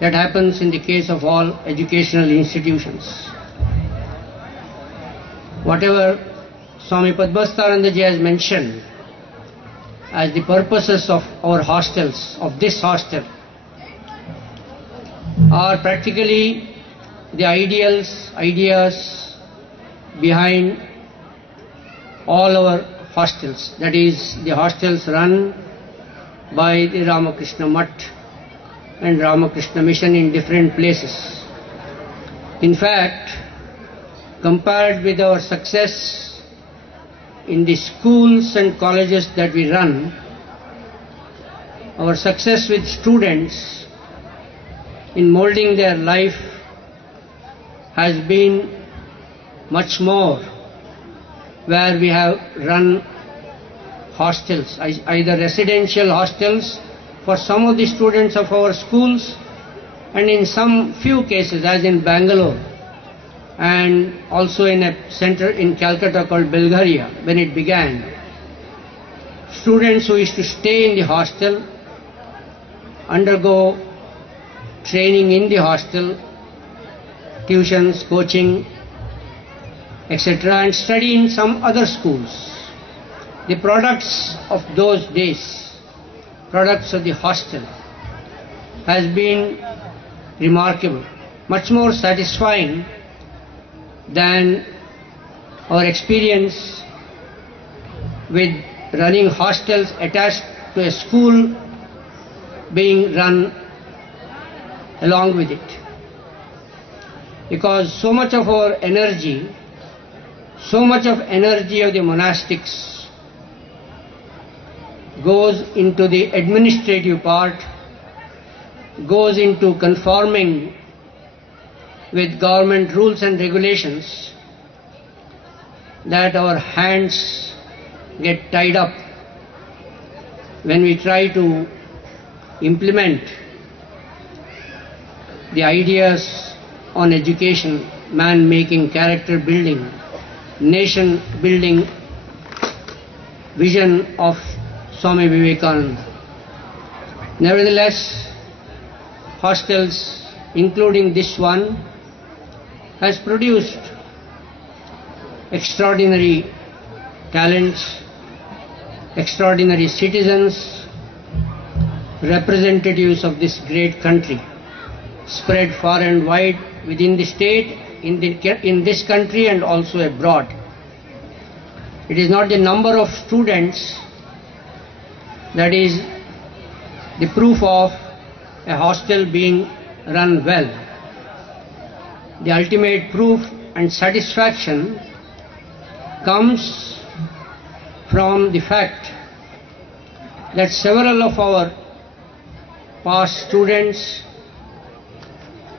That happens in the case of all educational institutions. Whatever Swami Padmasambhava has mentioned as the purposes of our hostels, of this hostel, are practically the ideas behind all our hostels. That is, the hostels run by the Ramakrishna Mutt and Ramakrishna Mission in different places. In fact, compared with our success in the schools and colleges that we run, our success with students in molding their life has been much more where we have run hostels, either residential hostels for some of the students of our schools, and in some few cases, as in Bangalore, and also in a center in Calcutta called Bulgaria, when it began, students who used to stay in the hostel, undergo training in the hostel, tuitions, coaching, etc., and study in some other schools. The products of those days, products of the hostel, has been remarkable, much more satisfying than our experience with running hostels attached to a school being run along with it. Because so much of our energy, so much of energy of the monastics goes into the administrative part, goes into conforming with government rules and regulations, that our hands get tied up when we try to implement the ideas on education, man-making, character building, nation building vision of Swami Vivekananda. Nevertheless, hostels, including this one, has produced extraordinary talents, extraordinary citizens, representatives of this great country, spread far and wide within the state, in this country and also abroad. It is not the number of students that is the proof of a hostel being run well. The ultimate proof and satisfaction comes from the fact that several of our past students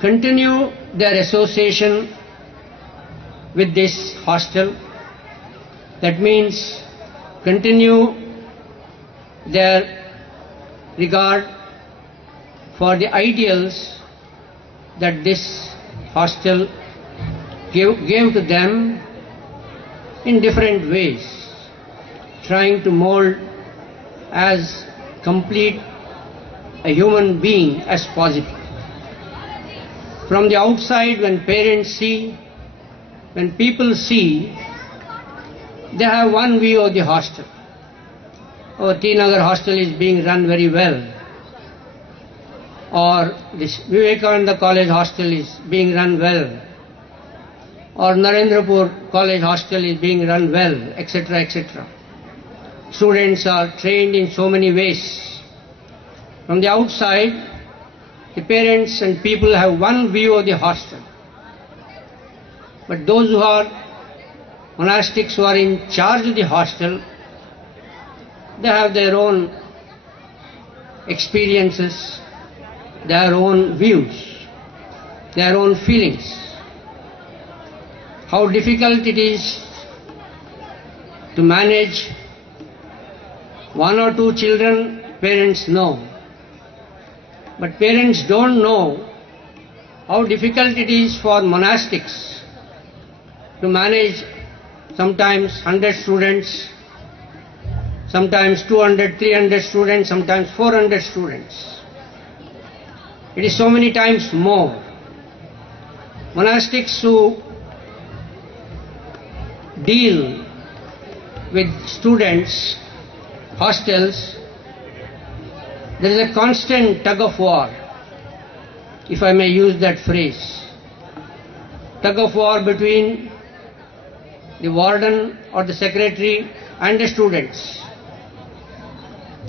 continue their association with this hostel. That means continue their regard for the ideals that this hostel gave to them in different ways, trying to mold as complete a human being as possible. From the outside, when parents see, when people see, they have one view of the hostel. Our T.nagar hostel is being run very well. Or this Vivekananda College hostel is being run well. Or Narendrapur College hostel is being run well, etc., etc. Students are trained in so many ways. From the outside, the parents and people have one view of the hostel. But those who are monastics who are in charge of the hostel, they have their own experiences, their own views, their own feelings. How difficult it is to manage one or two children, parents know. But parents don't know how difficult it is for monastics to manage sometimes 100 students, sometimes 200, 300 students, sometimes 400 students. it is so many times more. Monastics who deal with students, hostels, there is a constant tug of war, if I may use that phrase. Tug of war between the warden or the secretary and the students.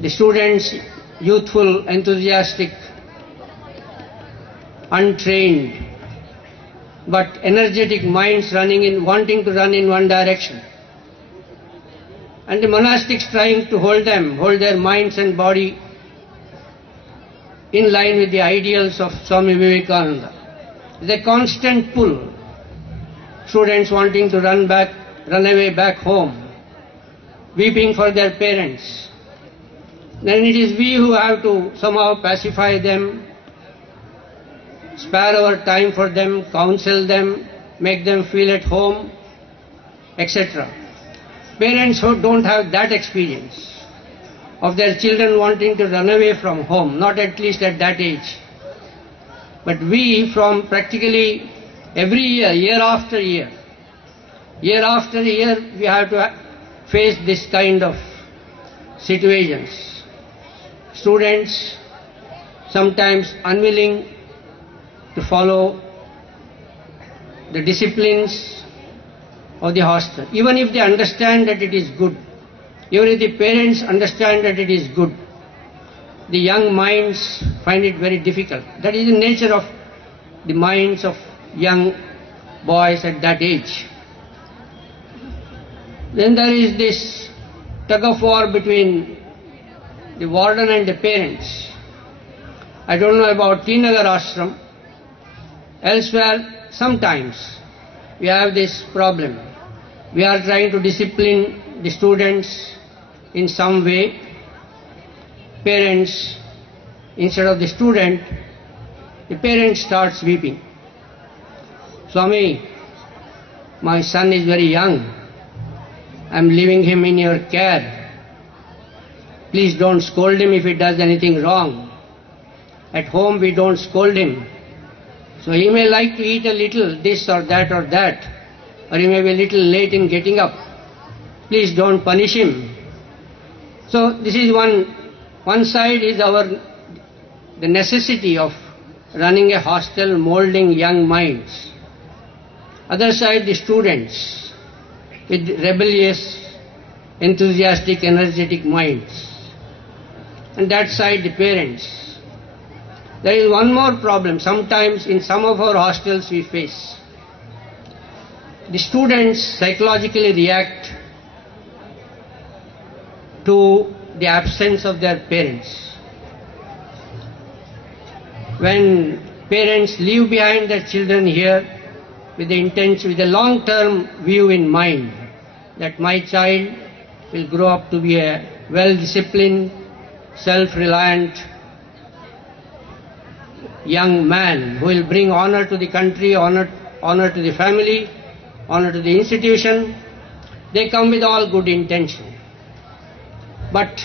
The students, youthful, enthusiastic, untrained, but energetic minds wanting to run in one direction. And the monastics trying to hold their minds and body in line with the ideals of Swami Vivekananda. There's a constant pull. Students wanting to run away back home, weeping for their parents. Then it is we who have to somehow pacify them, spare our time for them, counsel them, make them feel at home, etc. Parents who don't have that experience of their children wanting to run away from home, not at least at that age. But we, from practically every year, year after year, we have to face this kind of situations. Students sometimes unwilling to follow the disciplines of the hostel, even if they understand that it is good, even if the parents understand that it is good, the young minds find it very difficult. That is the nature of the minds of young boys at that age. Then there is this tug of war between the warden and the parents. I don't know about T.nagar ashram. Elsewhere, sometimes we have this problem. We are trying to discipline the students in some way. Parents, instead of the student, the parent starts weeping. Swami, my son is very young. I am leaving him in your care. Please don't scold him if he does anything wrong. At home we don't scold him. So he may like to eat a little this or that, or he may be a little late in getting up. Please don't punish him. So this is one side is the necessity of running a hostel, molding young minds. Other side, the students with rebellious, enthusiastic, energetic minds. And that side, the parents. There is one more problem. Sometimes in some of our hostels we face. The students psychologically react to the absence of their parents. When parents leave behind their children here with a long-term view in mind, that my child will grow up to be a well-disciplined, self-reliant young man who will bring honor to the country, honor to the family, honor to the institution. They come with all good intention. But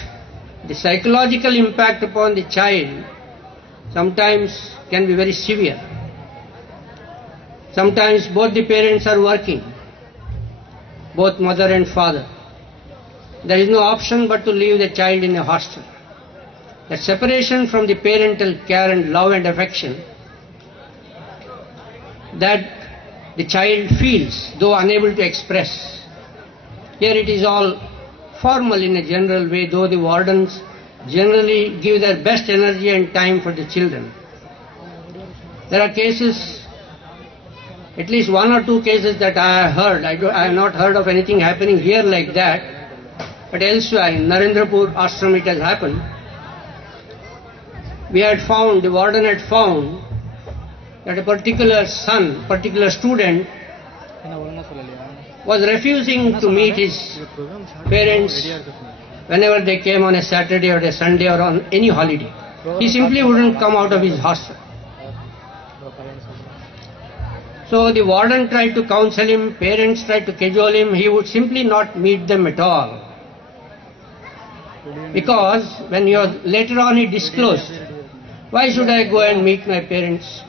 the psychological impact upon the child sometimes can be very severe. Sometimes both the parents are working, both mother and father. There is no option but to leave the child in a hostel. That separation from the parental care and love and affection that the child feels, though unable to express. Here it is all formal in a general way, though the wardens generally give their best energy and time for the children. There are cases, at least one or two cases that I have heard. I have not heard of anything happening here like that, but elsewhere in Narendrapur ashram it has happened. The warden had found that a particular student was refusing to meet his parents whenever they came on a Saturday or a Sunday or on any holiday. He simply wouldn't come out of his hostel. So the warden tried to counsel him, parents tried to cajole him, he would simply not meet them at all. Because when later on he disclosed Why should I go and meet my parents?